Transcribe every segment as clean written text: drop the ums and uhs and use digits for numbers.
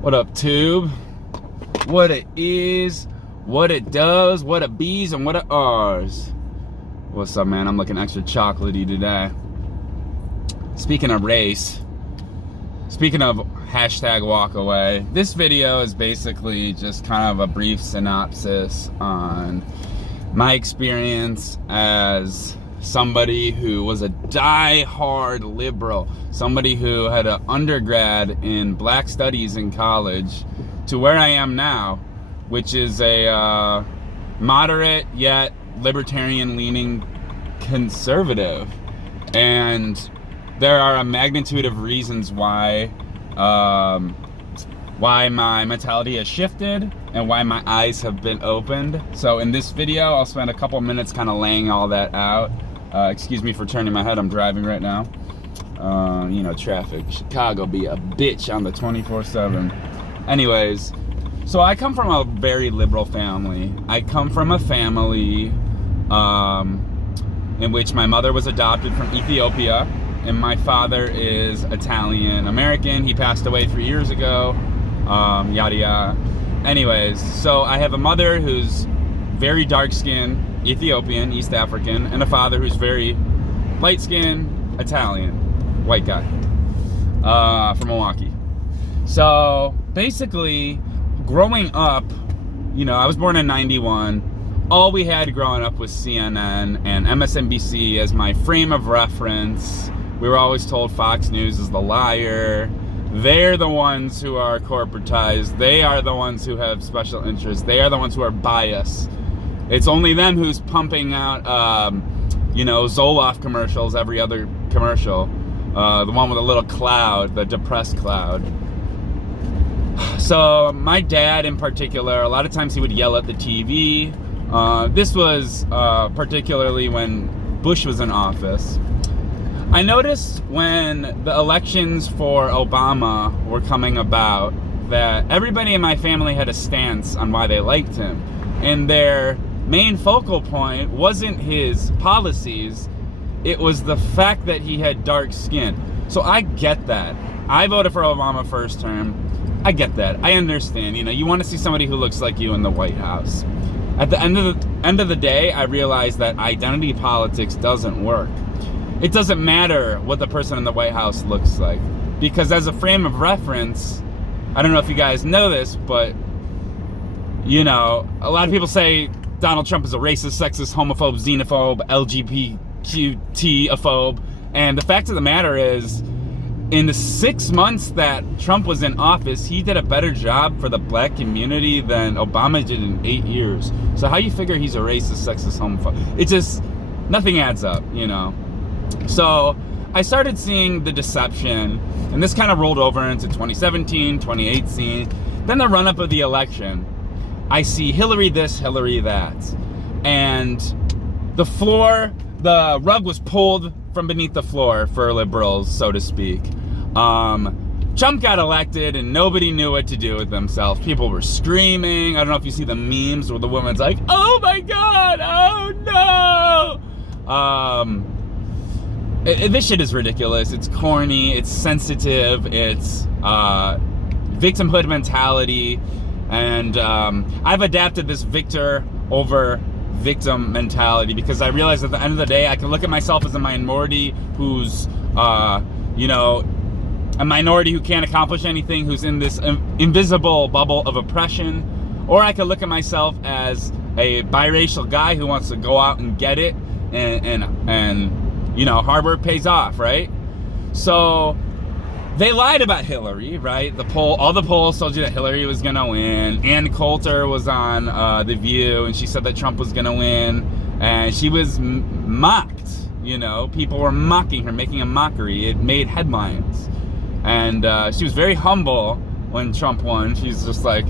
What up, Tube? What it is, what it does, what it bees, and what it R's. What's up, man? I'm looking extra chocolatey today. Speaking of race, speaking of hashtag WalkAway, this video is basically just kind of a brief synopsis on my experience as somebody who was a die-hard liberal, somebody who had an undergrad in black studies in college, to where I am now, which is a moderate yet libertarian-leaning conservative. And there are a magnitude of reasons why my mentality has shifted and why my eyes have been opened. So in this video, I'll spend a couple minutes kind of laying all that out. Excuse me for turning my head, I'm driving right now. You know, traffic, Chicago be a bitch on the 24/7. Anyways, so I come from a very liberal family. I come from a family in which my mother was adopted from Ethiopia, and my father is Italian American. He passed away 3 years ago, yada yada. Anyways, so I have a mother who's very dark-skinned, Ethiopian, East African, and a father who's very light-skinned, Italian, white guy, from Milwaukee. So basically, growing up, you know, I was born in '91. All we had growing up was CNN and MSNBC as my frame of reference. We were always told Fox News is the liar. They're the ones who are corporatized. They are the ones who have special interests. They are the ones who are biased. It's only them who's pumping out, you know, Zoloft commercials every other commercial. The one with a little cloud, the depressed cloud. So my dad in particular, a lot of times he would yell at the TV. This was particularly when Bush was in office. I noticed when the elections for Obama were coming about that everybody in my family had a stance on why they liked him. And their main focal point wasn't his policies, it was the fact that he had dark skin. So I get that. I voted for Obama first term. I get that. I understand. You know, you want to see somebody who looks like you in the White House. At the end of the day, I realized that identity politics doesn't work. It doesn't matter what the person in the White House looks like, because as a frame of reference, I don't know if you guys know this, but you know, a lot of people say Donald Trump is a racist, sexist, homophobe, xenophobe, LGBTphobe, and the fact of the matter is, in the 6 months that Trump was in office, he did a better job for the black community than Obama did in 8 years. So how you figure he's a racist, sexist, homophobe? It just, nothing adds up, you know? So I started seeing the deception, and this kind of rolled over into 2017, 2018, then the run-up of the election. I see Hillary this, Hillary that, and the rug was pulled from beneath the floor for liberals, so to speak. Trump got elected and nobody knew what to do with themselves. People were screaming. I don't know if you see the memes where the woman's like, oh my God, oh no. This shit is ridiculous. It's corny, it's sensitive, it's victimhood mentality. And I've adapted this victor over victim mentality because I realize at the end of the day, I can look at myself as a minority who's, you know, a minority who can't accomplish anything, who's in this invisible bubble of oppression, or I could look at myself as a biracial guy who wants to go out and get it, and you know, hard work pays off, right? So they lied about Hillary, right? All the polls told you that Hillary was gonna win. Ann Coulter was on The View, and she said that Trump was gonna win, and she was mocked. You know, people were mocking her, making a mockery. It made headlines, and she was very humble when Trump won. She's just like,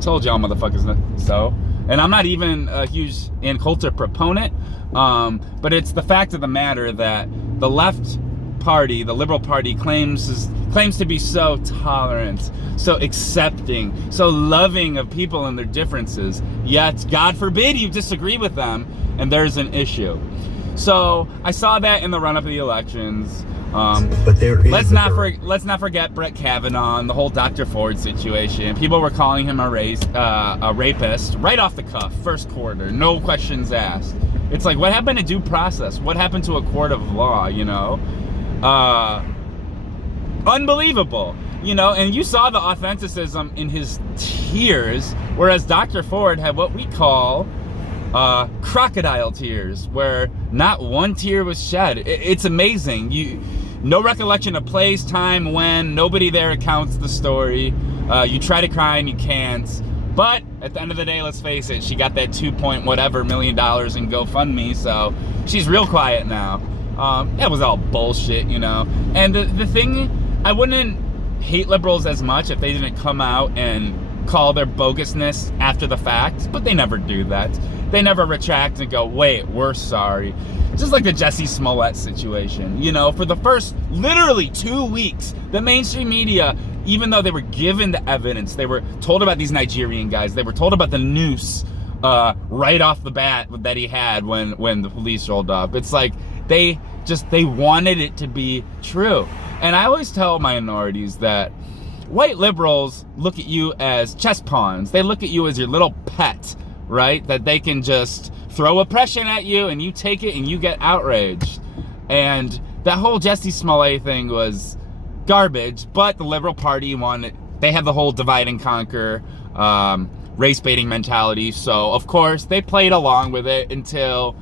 "Told y'all, motherfuckers." So, and I'm not even a huge Ann Coulter proponent, but it's the fact of the matter that the left party, the Liberal Party, claims to be so tolerant, so accepting, so loving of people and their differences, yet God forbid you disagree with them and there's an issue. So I saw that in the run-up of the elections. But there is let's not forget Brett Kavanaugh and the whole Dr. Ford situation. People were calling him a rapist right off the cuff, first quarter, no questions asked. It's like, what happened to due process? What happened to a court of law, you know? Unbelievable, you know? And you saw the authenticism in his tears, whereas Dr. Ford had what we call crocodile tears, where not one tear was shed. It's amazing. No recollection of place, time, when, nobody there accounts the story. You try to cry and you can't. But at the end of the day, let's face it, she got that $2.whatever million in GoFundMe, so she's real quiet now. That was all bullshit, you know? And the thing, I wouldn't hate liberals as much if they didn't come out and call their bogusness after the fact, but they never do that. They never retract and go, wait, we're sorry. Just like the Jussie Smollett situation, you know, for the first literally 2 weeks, the mainstream media, even though they were given the evidence, they were told about these Nigerian guys, they were told about the noose right off the bat that he had when the police rolled up. It's like they wanted it to be true. And I always tell minorities that white liberals look at you as chess pawns. They look at you as your little pet, right? That they can just throw oppression at you and you take it and you get outraged. And that whole Jussie Smollett thing was garbage, but the Liberal Party they have the whole divide and conquer, race baiting mentality. So of course they played along with it until,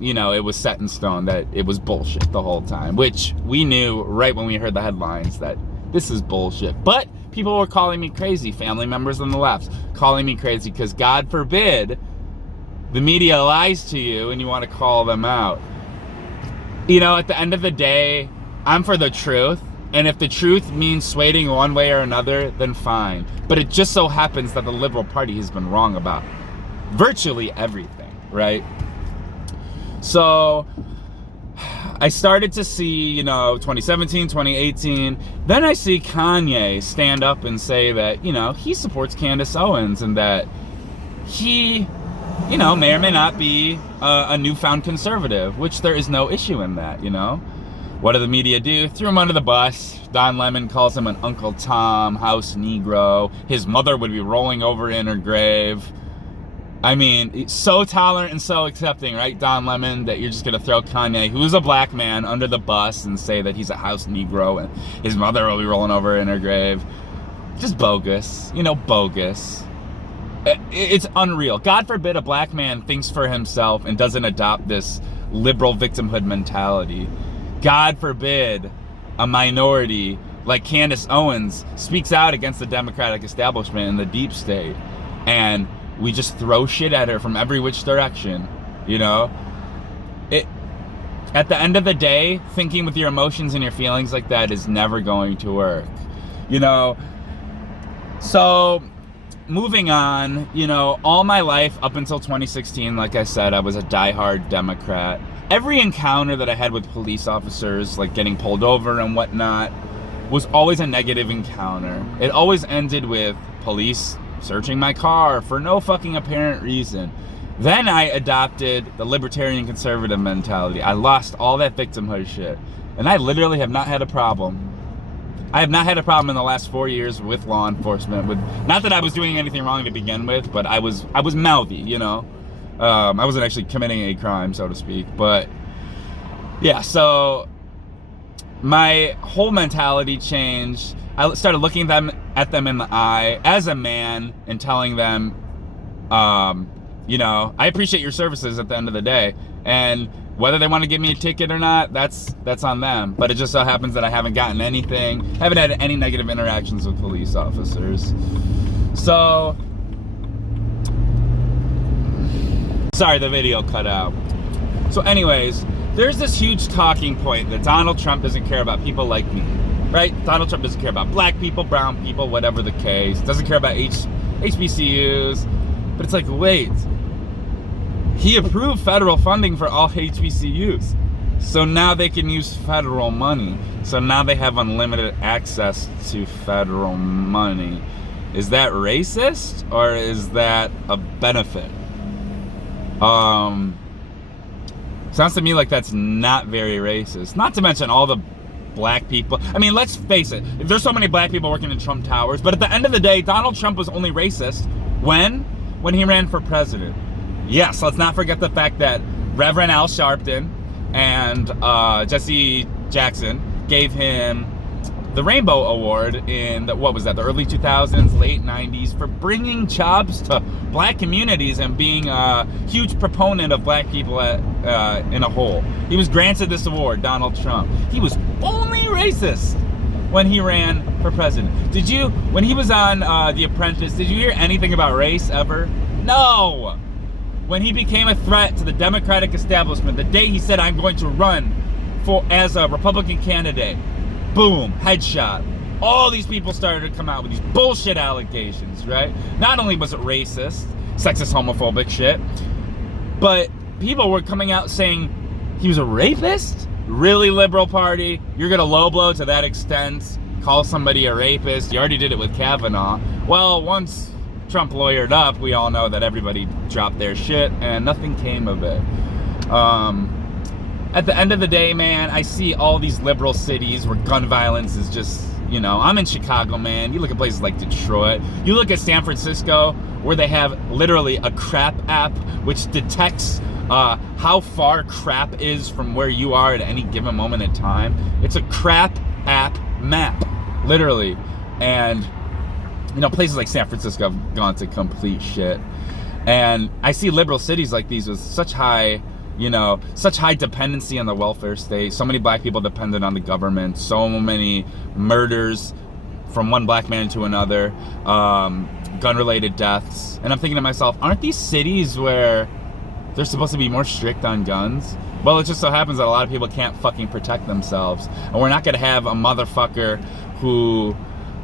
you know, it was set in stone that it was bullshit the whole time, which we knew right when we heard the headlines that this is bullshit. But people were calling me crazy, family members on the left, calling me crazy because God forbid the media lies to you and you want to call them out. You know, at the end of the day, I'm for the truth. And if the truth means swaying one way or another, then fine. But it just so happens that the Liberal Party has been wrong about virtually everything, right? So I started to see, you know, 2017, 2018. Then I see Kanye stand up and say that, you know, he supports Candace Owens and that he, you know, may or may not be a newfound conservative, which there is no issue in that, you know. What did the media do? Threw him under the bus. Don Lemon calls him an Uncle Tom, house Negro. His mother would be rolling over in her grave. I mean, so tolerant and so accepting, right, Don Lemon, that you're just going to throw Kanye, who's a black man, under the bus and say that he's a house Negro and his mother will be rolling over in her grave. Just bogus. You know, bogus. It's unreal. God forbid a black man thinks for himself and doesn't adopt this liberal victimhood mentality. God forbid a minority like Candace Owens speaks out against the Democratic establishment and the deep state, and we just throw shit at her from every which direction, you know? At the end of the day, thinking with your emotions and your feelings like that is never going to work, you know? So, moving on, you know, all my life up until 2016, like I said, I was a diehard Democrat. Every encounter that I had with police officers, like getting pulled over and whatnot, was always a negative encounter. It always ended with police searching my car for no fucking apparent reason. Then I adopted the libertarian conservative mentality. I lost all that victimhood shit. And I literally have not had a problem. I have not had a problem in the last 4 years with law enforcement. Not that I was doing anything wrong to begin with, but I was mouthy, you know? I wasn't actually committing a crime, so to speak. But yeah, so my whole mentality changed. I started looking at them in the eye as a man and telling them, you know, I appreciate your services at the end of the day. And whether they want to give me a ticket or not, that's on them. But it just so happens that I haven't gotten anything, haven't had any negative interactions with police officers. So, sorry, the video cut out. So anyways, there's this huge talking point that Donald Trump doesn't care about people like me, right? Donald Trump doesn't care about black people, brown people, whatever the case. Doesn't care about HBCUs. But it's like, wait, he approved federal funding for all HBCUs. So now they can use federal money. So now they have unlimited access to federal money. Is that racist or is that a benefit? Sounds to me like that's not very racist. Not to mention all the black people. I mean, let's face it. There's so many black people working in Trump Towers, but at the end of the day, Donald Trump was only racist when he ran for president. Yes, let's not forget the fact that Reverend Al Sharpton and Jesse Jackson gave him the Rainbow Award in the early 2000s, late 90s for bringing jobs to black communities and being a huge proponent of black people in a whole. He was granted this award, Donald Trump. He was only racist when he ran for president. When he was on The Apprentice, did you hear anything about race ever? No! When he became a threat to the Democratic establishment, the day he said, I'm going to run as a Republican candidate, boom, headshot. All these people started to come out with these bullshit allegations, right? Not only was it racist, sexist, homophobic shit, but people were coming out saying he was a rapist? Really, Liberal Party? You're gonna low blow to that extent? Call somebody a rapist? You already did it with Kavanaugh. Well, once Trump lawyered up, we all know that everybody dropped their shit and nothing came of it. At the end of the day, man, I see all these liberal cities where gun violence is just, I'm in Chicago, man. You look at places like Detroit. You look at San Francisco, where they have literally a crap app which detects how far crap is from where you are at any given moment in time. It's a crap app map, literally. And, places like San Francisco have gone to complete shit. And I see liberal cities like these with such high dependency on the welfare state, so many black people dependent on the government, so many murders from one black man to another, gun-related deaths. And I'm thinking to myself, aren't these cities where they're supposed to be more strict on guns? Well, it just so happens that a lot of people can't fucking protect themselves. And we're not gonna have a motherfucker who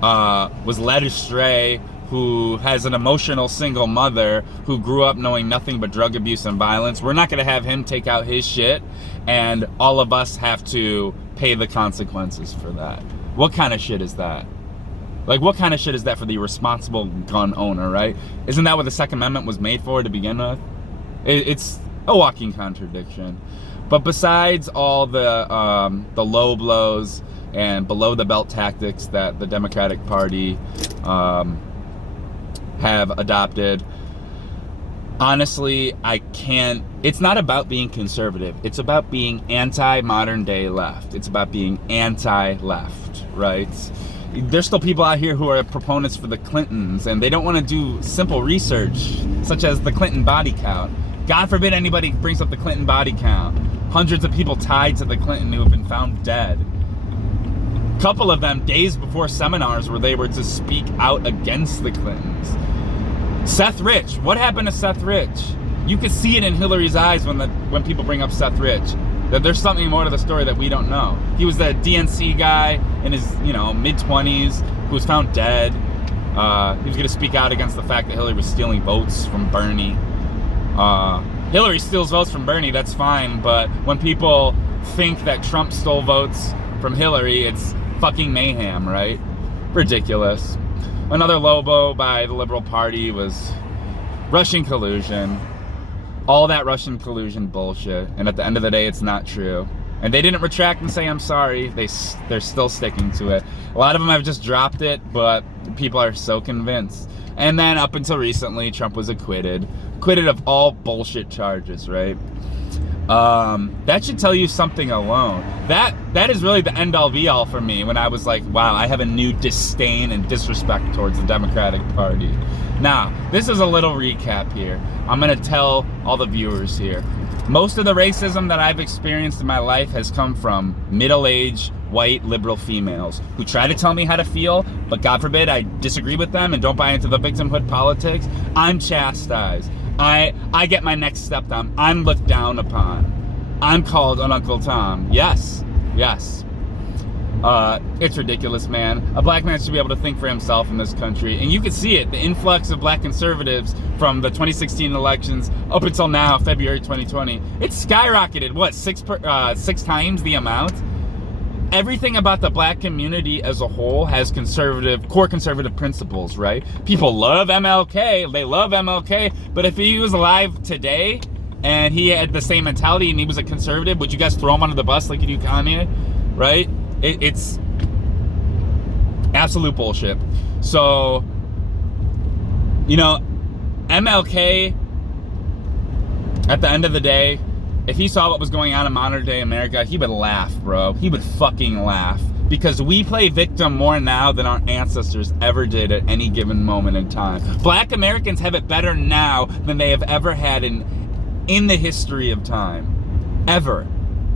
was led astray, who has an emotional single mother, who grew up knowing nothing but drug abuse and violence. We're not gonna have him take out his shit and all of us have to pay the consequences for that. What kind of shit is that? Like, what kind of shit is that for the responsible gun owner, right? Isn't that what the Second Amendment was made for to begin with? It's a walking contradiction. But besides all the low blows and below the belt tactics that the Democratic Party have adopted, honestly, it's not about being conservative. It's about being anti-modern day left. It's about being anti-left, right? There's still people out here who are proponents for the Clintons, and they don't want to do simple research, such as the Clinton body count. God forbid anybody brings up the Clinton body count. Hundreds of people tied to the Clinton who have been found dead. A couple of them days before seminars where they were to speak out against the Clintons. Seth Rich, what happened to Seth Rich? You could see it in Hillary's eyes when people bring up Seth Rich, that there's something more to the story that we don't know. He was the DNC guy in his mid-20s who was found dead. He was going to speak out against the fact that Hillary was stealing votes from Bernie. Hillary steals votes from Bernie, that's fine, but when people think that Trump stole votes from Hillary, it's fucking mayhem, right? Ridiculous. Another low blow by the Liberal Party was Russian collusion. All that Russian collusion bullshit, and at the end of the day, it's not true. And they didn't retract and say, I'm sorry. They're still sticking to it. A lot of them have just dropped it, but people are so convinced. And then up until recently, Trump was acquitted of all bullshit charges, right? That should tell you something alone. That is really the end-all be-all for me when I was like, wow, I have a new disdain and disrespect towards the Democratic Party. Now, this is a little recap here. I'm gonna tell all the viewers here. Most of the racism that I've experienced in my life has come from middle-aged, white, liberal females who try to tell me how to feel, but God forbid I disagree with them and don't buy into the victimhood politics. I'm chastised. I get my neck stepped on. I'm looked down upon. I'm called an Uncle Tom. Yes. It's ridiculous, man. A black man should be able to think for himself in this country. And you can see it, the influx of black conservatives from the 2016 elections up until now, February 2020. It's skyrocketed, what, six times the amount? Everything about the black community as a whole has core conservative principles, right? People love MLK, they love MLK, but if he was alive today, and he had the same mentality and he was a conservative, would you guys throw him under the bus like you do Kanye? Right? It's absolute bullshit. So, you know, MLK, at the end of the day, if he saw what was going on in modern day America, he would laugh, bro. He would fucking laugh. Because we play victim more now than our ancestors ever did at any given moment in time. Black Americans have it better now than they have ever had in the history of time. Ever.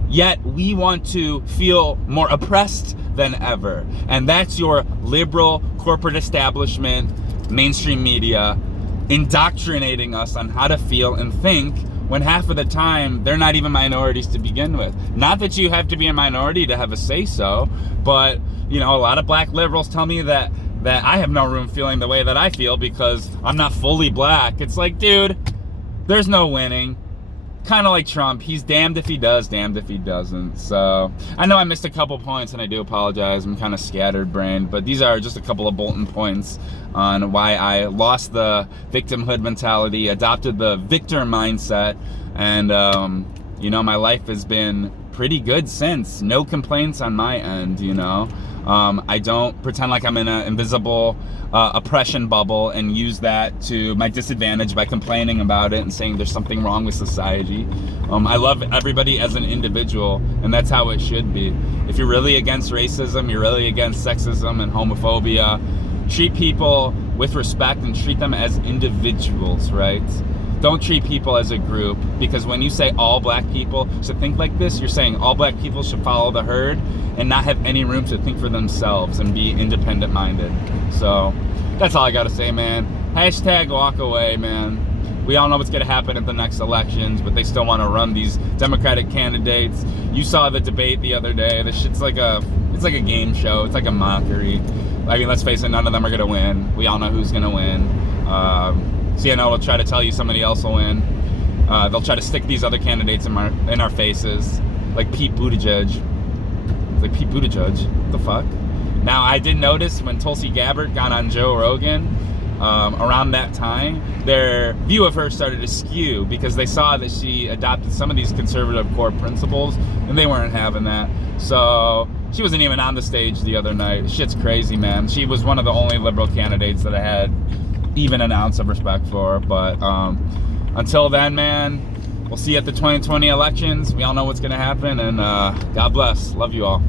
Yet we want to feel more oppressed than ever. And that's your liberal corporate establishment, mainstream media, indoctrinating us on how to feel and think, when half of the time they're not even minorities to begin with. Not that you have to be a minority to have a say-so, but you know, a lot of black liberals tell me that I have no room feeling the way that I feel because I'm not fully black. It's like, dude, there's no winning. Kind of like Trump, he's damned if he does, damned if he doesn't. So I know I missed a couple points and I do apologize. I'm kind of scattered brained, but these are just a couple of bulletin points on why I lost the victimhood mentality, adopted the victor mindset, and you know, my life has been pretty good since. No complaints on my end, you know. I don't pretend like I'm in an invisible oppression bubble and use that to my disadvantage by complaining about it and saying there's something wrong with society. I love everybody as an individual, and that's how it should be. If you're really against racism, you're really against sexism and homophobia, treat people with respect and treat them as individuals, right? Don't treat people as a group, because when you say all black people should think like this, you're saying all black people should follow the herd and not have any room to think for themselves and be independent minded. So that's all I gotta say, man. Hashtag walk away, man. We all know what's gonna happen at the next elections, but they still wanna run these Democratic candidates. You saw the debate the other day. This shit's like it's like a game show. It's like a mockery. I mean, let's face it, none of them are gonna win. We all know who's gonna win. CNN will try to tell you somebody else will win. They'll try to stick these other candidates in our faces, like Pete Buttigieg. It's like Pete Buttigieg. What the fuck? Now, I did notice when Tulsi Gabbard got on Joe Rogan, around that time, their view of her started to skew because they saw that she adopted some of these conservative core principles, and they weren't having that. So she wasn't even on the stage the other night. Shit's crazy, man. She was one of the only liberal candidates that I had even an ounce of respect for. But until then, man, we'll see you at the 2020 elections. We all know what's gonna happen, and God bless. Love you all.